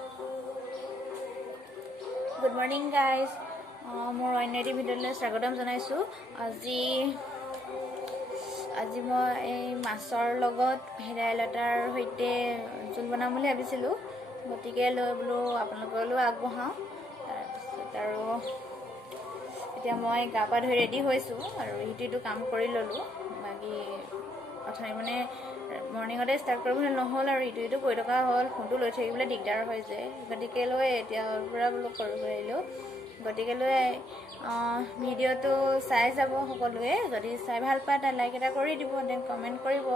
Good morning guys. More অন্যটি ভিডিঅ'লৈ স্বাগতম জনাইছো। আজি মই এই মাছৰ লগত ভেদাইলতাৰ সৈতে জোল বনাম বুলি ভাবিছিলোঁ, গতিকে লৈ বোলো আপোনালোকলৈ আগবঢ়াওঁ। তাৰপিছত আৰু এতিয়া মই গা পা ধুই ৰেডি হৈছোঁ আৰু ইটো কাম কৰি ল'লোঁ। বাকী অথনি মানে মৰ্ণিঙতে ষ্টাৰ্ট কৰিবলৈ নহ'ল আৰু ইটো কৰি থকা হ'ল, ফোনটো লৈ থাকিবলৈ দিগদাৰ হৈ যায়, গতিকে লৈ এতিয়াৰ পৰা বোলো কৰিব আহিলোঁ। গতিকে লৈ ভিডিঅ'টো চাই যাব সকলোৱে। যদি চাই ভাল পায় তাৰ লাইক এটা কৰি দিব, দেন কমেণ্ট কৰিব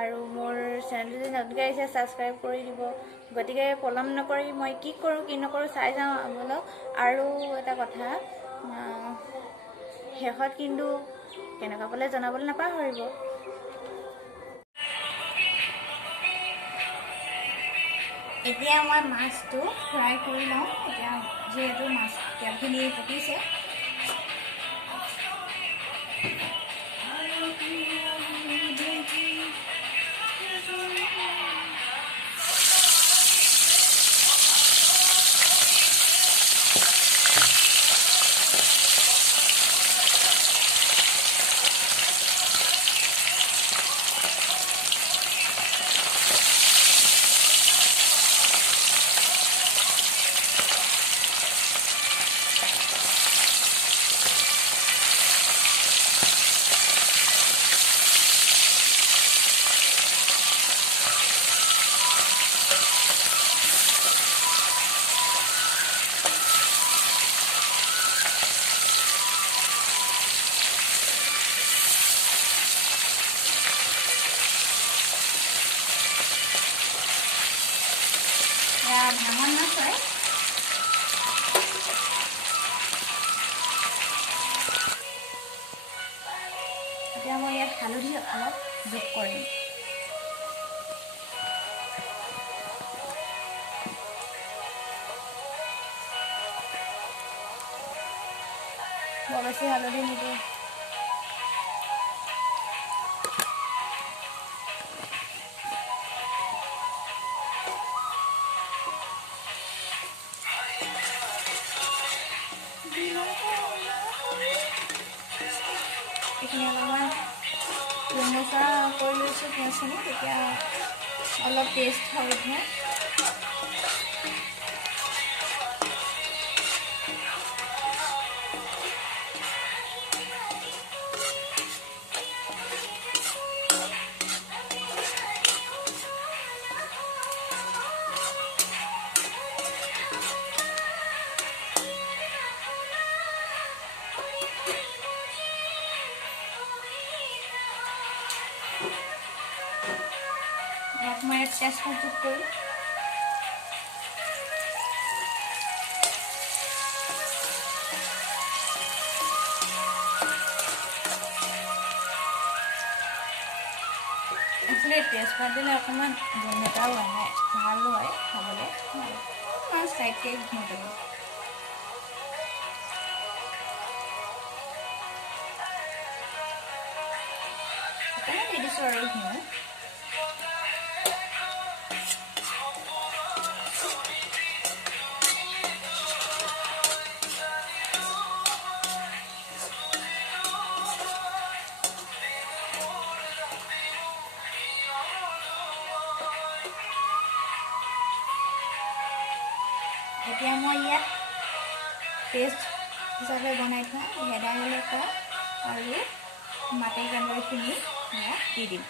আৰু মোৰ চেনেলটো যদি নতুনকৈ আহিছে ছাবস্ক্ৰাইব কৰি দিব। গতিকে পলম নকৰি মই কি কৰোঁ কি নকৰোঁ চাই যাওঁ আপোনালোক। আৰু এটা কথা, শেষত কিন্তু কেনেকুৱা পালে জনাবলৈ নাপাহৰিব। এতিয়া মই মাছটো ফ্ৰাই কৰি লওঁ। এতিয়া যিহেতু মাছ তেলখিনি পকিছে, ভাঙন মাছ হয়। এতিয়া মই ইয়াত হালধি অলপ যোগ কৰিম। বৰ বেছি হালধি নিদিওঁ। এইখিনি অলপমান ৰঙচুৱা কৰি লৈছোঁ পিঁয়াজখিনি, তেতিয়া অলপ টেষ্ট হৈ উঠে। ইয়াত মই তেজপাত যোগ কৰোঁ। একচুৱেলি তেজপাত দিলে অকণমান গোন্ধ এটাও আহে, ভাল হয় খাবলৈ। অকণমান চাইডকৈ ঘূৰি দিব। সেইকাৰণে দি দিছোঁ আৰু ঘিউ। এতিয়া মই ইয়াত পেষ্ট হিচাপে বনাই থোৱা ভেদাইলতা আৰু মাটিকান্দুৰিখিনি ইয়াত দি দিম।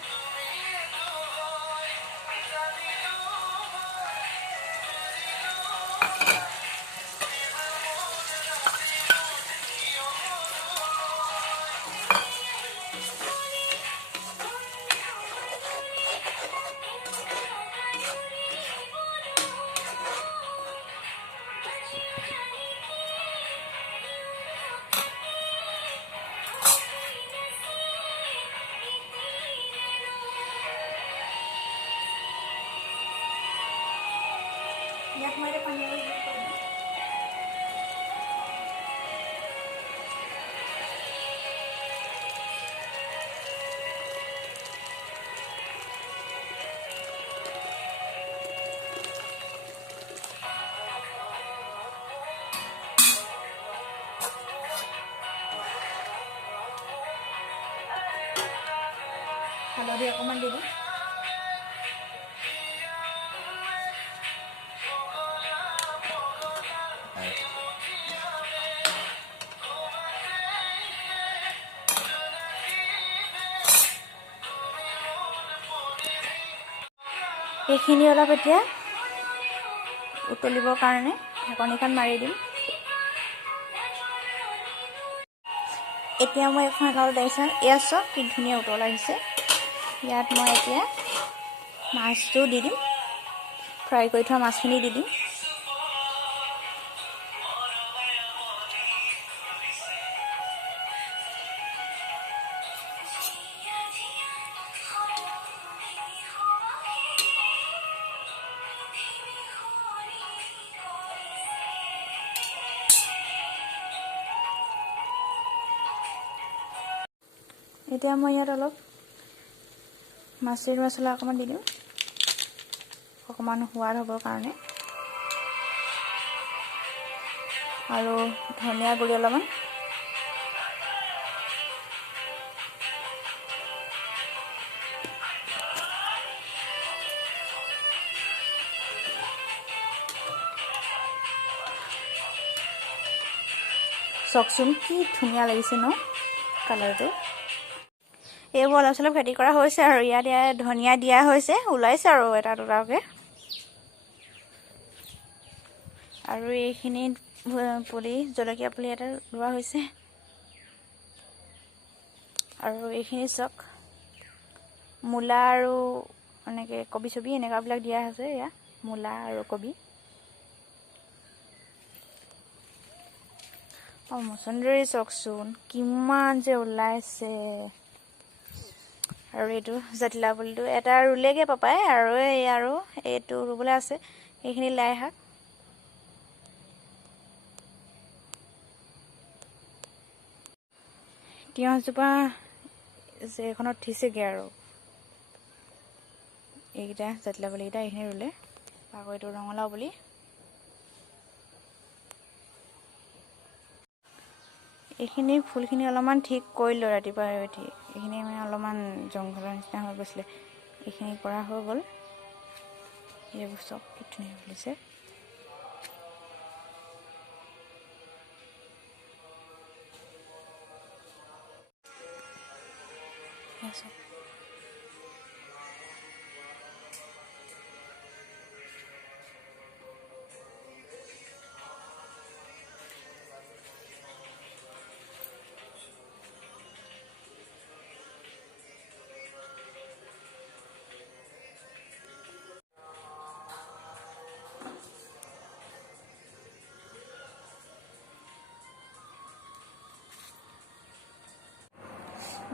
ইয়াত মই পানী অলপ যোগ কৰিম। হালধি অকণমান দি দিম। এইখিনি অলপ এতিয়া উতলিবৰ কাৰণে ঢাকনিখন মাৰি দিম। এতিয়া মই এখন দাইছা এয়া চাওক কি ধুনীয়া উতল আহিছে। ইয়াত মই এতিয়া মাছটো দি দিম, ফ্ৰাই কৰি থোৱা মাছখিনি দি দিম। এতিয়া মই ইয়াত অলপ মাছৰ মছলা অকণমান দি দিম, অকণমান সোৱাদ হ'বৰ কাৰণে, আৰু ধনিয়া গুড়ি অলপমান। চাওকচোন কি ধুনীয়া লাগিছে ন কালাৰটো। এইবোৰ অলপ চলপ খেতি কৰা হৈছে আৰু ইয়াত ধনিয়া দিয়া হৈছে, ওলাইছে আৰু এটা দুটাকৈ। আৰু এইখিনি পুলি জলকীয়া পুলি এটা ৰোৱা হৈছে। আৰু এইখিনি চাওক মূলা আৰু এনেকৈ কবি চবি এনেকুৱাবিলাক দিয়া হৈছে। এয়া মূলা আৰু কবি। মচন্দৰী চাওকচোন কিমান যে ওলাইছে। আৰু এইটো জাতিলাও পুলিটো এটা ৰুলেগৈ পাপাই, আৰু এইটো ৰুবলৈ আছে। এইখিনি লাই শাক। তিয়ঁহজোপা যে এইখনত উঠিছেগৈ আৰু এইকেইটা জাতিলাও পুলিকেইটা এইখিনি ৰুলে। আকৌ এইটো ৰঙালাও পুলি। এইখিনি ফুলখিনি অলপমান ঠিক কৰিলোঁ ৰাতিপুৱা উঠি। এইখিনি মানে অলপমান জংঘলৰ নিচিনা হৈ গৈছিলে, এইখিনি কৰা হৈ গ'ল। এইবোৰ চব কি ধুনীয়া ফুলিছে।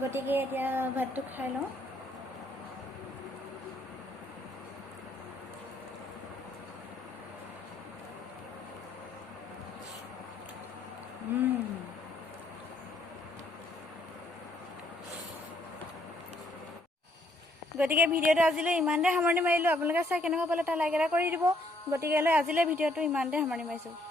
গতিকে এতিয়া ভাতটো খাই লওঁ। গতিকে ভিডিঅ'টো আজিলৈ ইমানতে সামৰণি মাৰিলোঁ। আপোনালোকে চাই কেনেকুৱা পালে তাৰ লাইক এটা কৰি দিব। গতিকে আজিলৈ ভিডিঅ'টো ইমানতে সামৰণি মাৰিছোঁ।